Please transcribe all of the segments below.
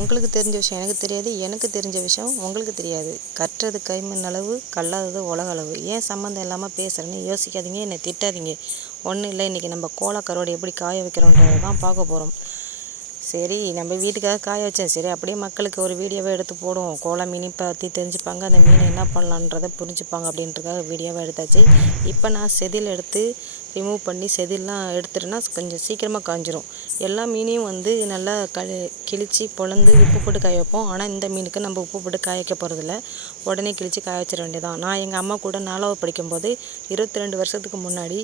உங்களுக்கு தெரிஞ்ச விஷயம் எனக்கு தெரியாது எனக்கு தெரிஞ்ச விஷயம் உங்களுக்கு தெரியாது. கற்றது கைமண் அளவு கல்லாதது உலக அளவு. ஏன் சம்மந்தம் இல்லாமல் பேசுகிறேன்னு யோசிக்காதீங்க என்னை திட்டாதீங்க. ஒன்றும் இல்லை இன்றைக்கி நம்ம கோலா கருவாடு எப்படி காய வைக்கிறோன்றதை தான் பார்க்க போகிறோம் சரி நம்ம வீட்டுக்காக காய வச்சேன். சரி அப்படியே மக்களுக்கு ஒரு வீடியோவை எடுத்து போடுவோம். கோலா மீனை பற்றி தெரிஞ்சுப்பாங்க. அந்த மீனை என்ன பண்ணலான்றதை புரிஞ்சுப்பாங்க அப்படின்றதுக்காக வீடியோவை எடுத்தாச்சு. இப்போ நான் செதில் எடுத்து ரிமூவ் பண்ணி செதில்லாம் எடுத்துட்டேன்னா கொஞ்சம் சீக்கிரமாக காஞ்சிரும். எல்லா மீனையும் வந்து நல்லா க கிழித்து பொழந்து உப்பு போட்டு காய வைப்போம். ஆனால் இந்த மீனுக்கு நம்ம உப்பு போட்டு காய வைக்க போகிறதில்ல உடனே கிழித்து காய வச்சிட வேண்டியதான் நான் எங்கள் அம்மா கூட நாலாவது படிக்கும்போது இருபத்தி ரெண்டு வருஷத்துக்கு முன்னாடி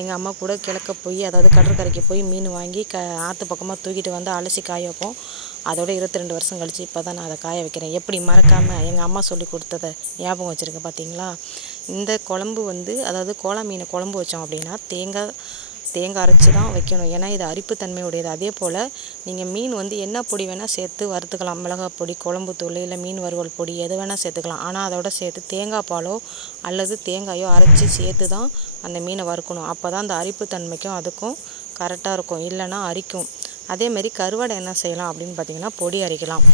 எங்கள் அம்மா கூட கிழக்க போய் அதாவது கடற்கரைக்கு போய் மீன் வாங்கி க ஆற்று பக்கமாக தூக்கிட்டு வந்து அலசி காய வைப்போம். அதோட இருபத்தி ரெண்டு வருஷம் கழித்து இப்போ தான் நான் அதை காய வைக்கிறேன். எப்படி மறக்காமல் எங்கள் அம்மா சொல்லி கொடுத்ததை ஞாபகம் வச்சுருக்கேன் பார்த்தீங்களா இந்த குழம்பு வந்து அதாவது கோலா மீனை குழம்பு வச்சோம் அப்படின்னா தேங்காய் தேங்காய் அரைச்சி தான் வைக்கணும். ஏன்னா இது அரிப்புத்தன்மை உடையது அதே போல் நீங்கள் மீன் வந்து என்ன பொடி வேணால் சேர்த்து வறுத்துக்கலாம். மிளகாய் பொடி குழம்பு தூள் இல்லை மீன் வறுவல் பொடி எது வேணால் சேர்த்துக்கலாம். ஆனால் அதோட சேர்த்து தேங்காய் பாலோ அல்லது தேங்காயோ அரைச்சி சேர்த்து தான் அந்த மீனை வறுக்கணும். அப்போ தான் அந்த அரிப்புத்தன்மைக்கும் அதுக்கும் கரெக்டாக இருக்கும். இல்லைன்னா அரிக்கும். அதேமாரி கருவாடை என்ன செய்யலாம் அப்படின்னு பார்த்தீங்கன்னா பொடி அரைக்கலாம்.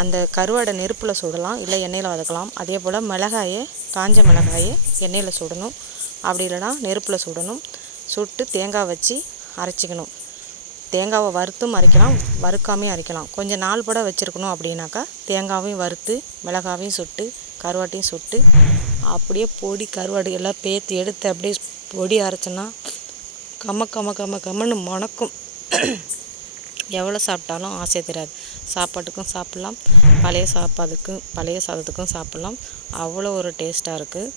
அந்த கருவாடை நெருப்பில் சுடலாம் இல்லை எண்ணெயில் வதக்கலாம். அதே போல் மிளகாயை காஞ்ச மிளகாயை எண்ணெயில் சுடணும். அப்படி இல்லைன்னா நெருப்பில் சுடணும். சுட்டு தேங்காய் வச்சு அரைச்சிக்கணும். தேங்காவை வறுத்தும் அரைக்கலாம் வறுக்காமையும் அரைக்கலாம். கொஞ்சம் நாள் பட வச்சுருக்கணும் அப்படின்னாக்கா தேங்காவையும் வறுத்து மிளகாவையும் சுட்டு கருவாட்டையும் சுட்டு அப்படியே பொடி கருவாடு எல்லாம் பேத்து எடுத்து அப்படியே பொடி அரைச்சோன்னா கம கம கம கமன்னு முணக்கும். எவ்வளோ சாப்பிட்டாலும் ஆசை தெரியாது. சாப்பாட்டுக்கும் சாப்பிட்லாம் பழைய சாப்பாடுக்கும் பழைய சாதத்துக்கும் சாப்பிட்லாம். அவ்வளோ ஒரு டேஸ்ட்டாக இருக்குது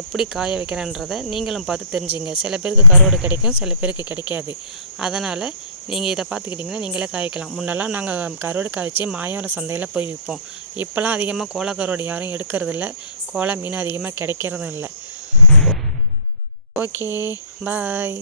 எப்படி காய வைக்கிறேன்றதை நீங்களும் பார்த்து தெரிஞ்சுங்க. சில பேருக்கு கருவாடு கிடைக்கும் சில பேருக்கு கிடைக்காது. அதனால் நீங்கள் இதை பார்த்துக்கிட்டிங்கன்னா நீங்களே காய வைக்கலாம். முன்னெல்லாம் நாங்கள் கருவாடு காய்ச்சி மாயோர சந்தையில் போய் விற்போம். இப்போலாம் அதிகமாக கோலா கருவாடு யாரும் எடுக்கிறதில்ல கோலா மீன் அதிகமாக கிடைக்கிறதும் இல்லை. Okay bye.